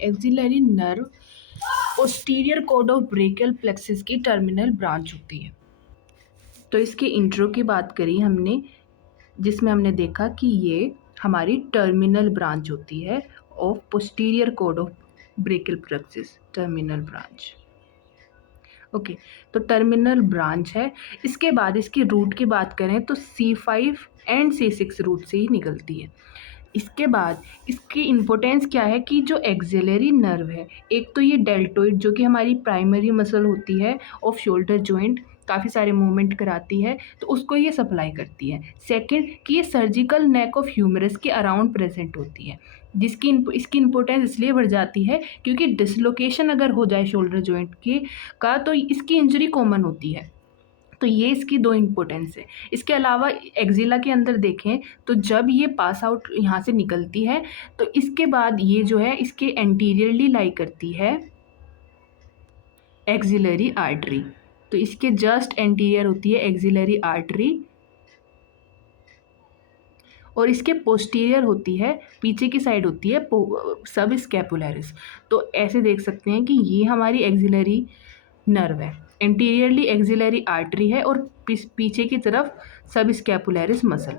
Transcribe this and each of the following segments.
Axillary nerve posterior cord of brachial plexus की terminal branch होती है। तो इसके इंट्रो की बात करी हमने, जिसमें हमने देखा कि ये हमारी टर्मिनल ब्रांच होती है of posterior cord of brachial plexus, terminal branch. Okay, तो टर्मिनल ब्रांच है। इसके बाद इसकी रूट की बात करें तो C5 एंड C6 रूट से ही निकलती है। इसके बाद इसकी इम्पोर्टेंस क्या है कि जो एक्सिलरी नर्व है, एक तो ये डेल्टोइड जो कि हमारी प्राइमरी मसल होती है ऑफ शोल्डर जॉइंट, काफ़ी सारे मूवमेंट कराती है, तो उसको ये सप्लाई करती है। सेकंड कि ये सर्जिकल नेक ऑफ ह्यूमरस के अराउंड प्रेजेंट होती है, इसकी इम्पोर्टेंस इसलिए बढ़ जाती है क्योंकि डिसलोकेशन अगर हो जाए शोल्डर जॉइंट के का तो इसकी इंजरी कॉमन होती है। तो ये इसकी दो इम्पोर्टेंस है। इसके अलावा एक्जिला के अंदर देखें तो जब ये पास आउट यहाँ से निकलती है तो इसके बाद ये जो है इसके एंटीरियरली लाई करती है एक्सिलरी आर्टरी। तो इसके जस्ट एंटीरियर होती है एक्सिलरी आर्टरी और इसके पोस्टीरियर होती है, पीछे की साइड होती है सब स्कैपुलरिस। तो ऐसे देख सकते हैं कि ये हमारी एक्सिलरी नर्व है, एंटीरियरली एक्सिलरी आर्टरी है और पीछे की तरफ सब स्कैपुलरिस मसल।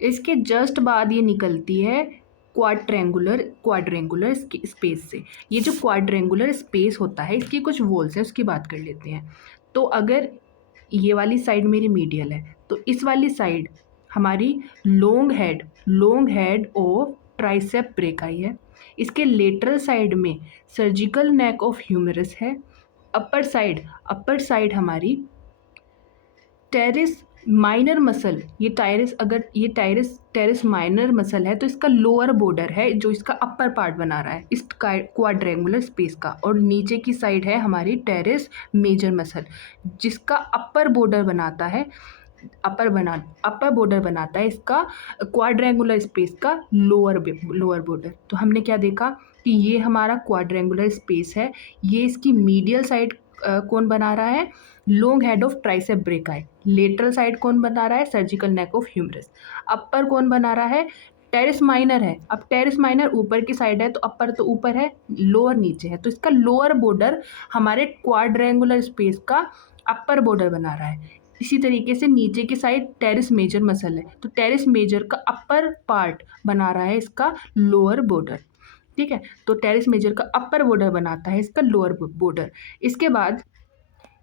इसके जस्ट बाद ये निकलती है क्वाड्रेंगुलर स्पेस से। ये जो क्वाड्रेंगुलर स्पेस होता है इसकी कुछ वॉल्स हैं, उसकी बात कर लेते हैं। तो अगर ये वाली साइड मेरी मीडियल है तो इस वाली साइड हमारी long head of tricep brachii है। इसके लेटरल साइड में सर्जिकल नेक ऑफ ह्यूमरस है। अपर साइड हमारी टेरिस माइनर मसल, ये टेरिस माइनर मसल है तो इसका लोअर बॉर्डर है जो इसका अपर पार्ट बना रहा है इस क्वाड्रेंगुलर स्पेस का, और नीचे की साइड है हमारी टेरिस मेजर मसल जिसका अपर बॉर्डर बनाता है इसका क्वाड्रेंगुलर स्पेस का लोअर बॉर्डर। तो हमने क्या देखा कि ये हमारा क्वाड्रेंगुलर स्पेस है, ये इसकी मीडियल साइड कौन बना रहा है, long head of tricep brachii. Lateral side कौन बना रहा है, सर्जिकल नेक ऑफ ह्यूमरस। अपर कौन बना रहा है, टेरिस माइनर है। अब टेरिस माइनर ऊपर की साइड है तो अपर तो ऊपर है, लोअर नीचे है, तो इसका लोअर बॉर्डर हमारे क्वाड्रेंगुलर स्पेस का अपर बॉर्डर बना रहा है। इसी तरीके से नीचे की साइड टेरिस मेजर मसल है तो टेरिस मेजर का अपर पार्ट बना रहा है इसका लोअर बॉर्डर। ठीक है, तो टेरिस मेजर का अपर बॉर्डर बनाता है इसका लोअर बॉर्डर। इसके बाद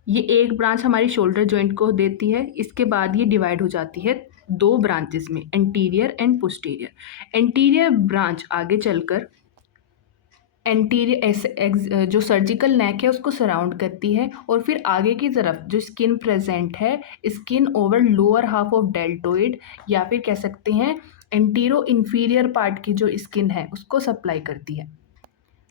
ये एक ब्रांच हमारी शोल्डर जॉइंट को देती है। इसके बाद ये डिवाइड हो जाती है दो ब्रांचेस में, anterior and posterior. Anterior branch आगे चलकर एंटीरियर जो सर्जिकल नेक है उसको सराउंड करती है और फिर आगे की तरफ जो स्किन प्रेजेंट है, skin over lower half of deltoid या फिर कह सकते हैं एंटीरो इन्फीरियर पार्ट की जो स्किन है उसको सप्लाई करती है।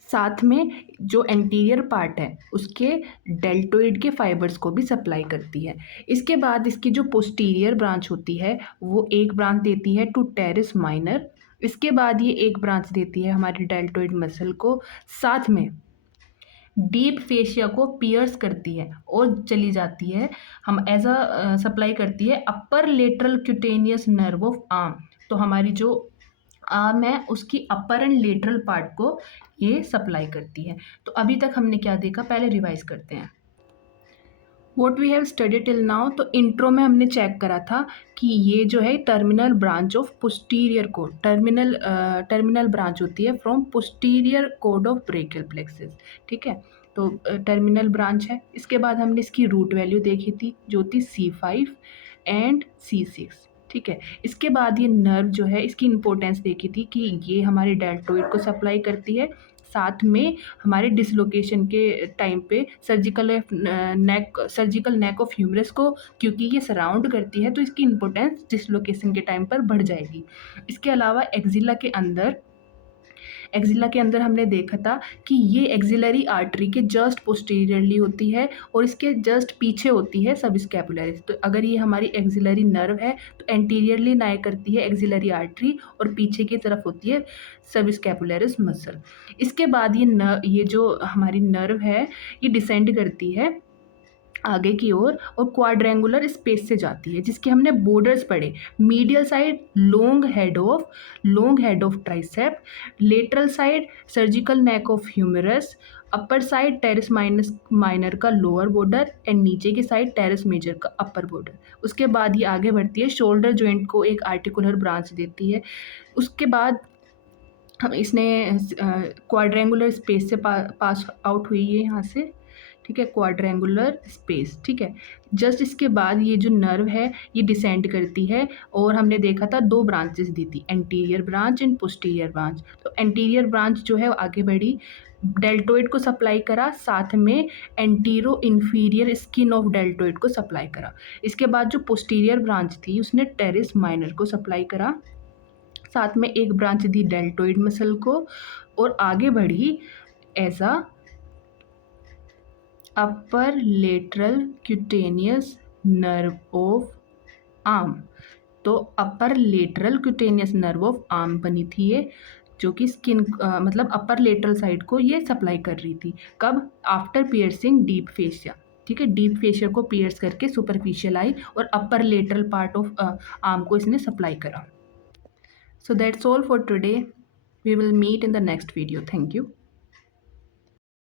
साथ में जो एंटीरियर पार्ट है उसके डेल्टोइड के फाइबर्स को भी सप्लाई करती है। इसके बाद इसकी जो पोस्टीरियर ब्रांच होती है वो एक ब्रांच देती है टू टेरिस माइनर। इसके बाद ये एक ब्रांच देती है हमारी डेल्टोइड मसल को, साथ में डीप फेशिया को पियर्स करती है और चली जाती है हम एज अ सप्लाई करती है upper lateral cutaneous nerve of arm. तो हमारी जो आर्म है उसकी अपर एंड लेटरल पार्ट को ये सप्लाई करती है। तो अभी तक हमने क्या देखा, पहले रिवाइज करते हैं what we have study till now. तो इंट्रो में हमने चेक करा था कि ये जो है terminal branch of posterior cord, terminal branch होती है from posterior cord of brachial plexus. ठीक है, तो टर्मिनल ब्रांच है। इसके बाद हमने इसकी रूट वैल्यू देखी थी जो थी C5 एंड C6। ठीक है, इसके बाद ये नर्व जो है इसकी इंपॉर्टेंस देखी थी कि ये हमारे डेल्टोइड को सप्लाई करती है, साथ में हमारे डिसलोकेशन के टाइम पे सर्जिकल नेक ऑफ ह्यूमरस को क्योंकि ये सराउंड करती है तो इसकी इंपॉर्टेंस डिसलोकेशन के टाइम पर बढ़ जाएगी। इसके अलावा एक्जिला के अंदर हमने देखा था कि ये एक्सिलरी आर्टरी के जस्ट पोस्टीरियरली होती है और इसके जस्ट पीछे होती है सब स्कैपुलरिस। तो अगर ये हमारी एक्सिलरी नर्व है तो एंटीरियरली लाई करती है एक्सिलरी आर्टरी और पीछे की तरफ होती है सब स्कैपुलरिस मसल। इसके बाद ये जो हमारी नर्व है ये डिसेंड करती है आगे की ओर और क्वाड्रेंगुलर स्पेस से जाती है, जिसके हमने बॉर्डर्स पढ़े। Medial side long head of tricep, lateral side surgical neck of humerus, upper side teres minor का लोअर बॉर्डर एंड नीचे की साइड टेरिस मेजर का अपर बॉर्डर। उसके बाद ये आगे बढ़ती है, शोल्डर जॉइंट को एक आर्टिकुलर ब्रांच देती है। उसके बाद हम इसने क्वाड्रेंगुलर स्पेस से पास आउट हुई है यहाँ से, ठीक है, क्वाड्रेंगुलर स्पेस, ठीक है। जस्ट इसके बाद ये जो नर्व है ये डिसेंड करती है, और हमने देखा था दो ब्रांचेस दी थी, anterior branch and posterior branch. तो एंटीरियर ब्रांच जो है वो आगे बढ़ी, डेल्टोइड को सप्लाई करा, साथ में antero inferior skin of deltoid को सप्लाई करा। इसके बाद जो पोस्टीरियर ब्रांच थी उसने टेरिस माइनर को सप्लाई करा, साथ में एक ब्रांच दी डेल्टोइड मसल को, और आगे बढ़ी as a upper lateral cutaneous nerve of arm. तो upper lateral cutaneous nerve of arm बनी थी ये, जो कि स्किन मतलब अपर लेटरल साइड को ये सप्लाई कर रही थी। कब? आफ्टर पियर्सिंग डीप फेशिया, ठीक है, डीप फेशिया को पियर्स करके सुपरफिशियल आई और अपर लेटरल पार्ट ऑफ आर्म को इसने सप्लाई करा। So that's all for today. We will meet in the next video. Thank you.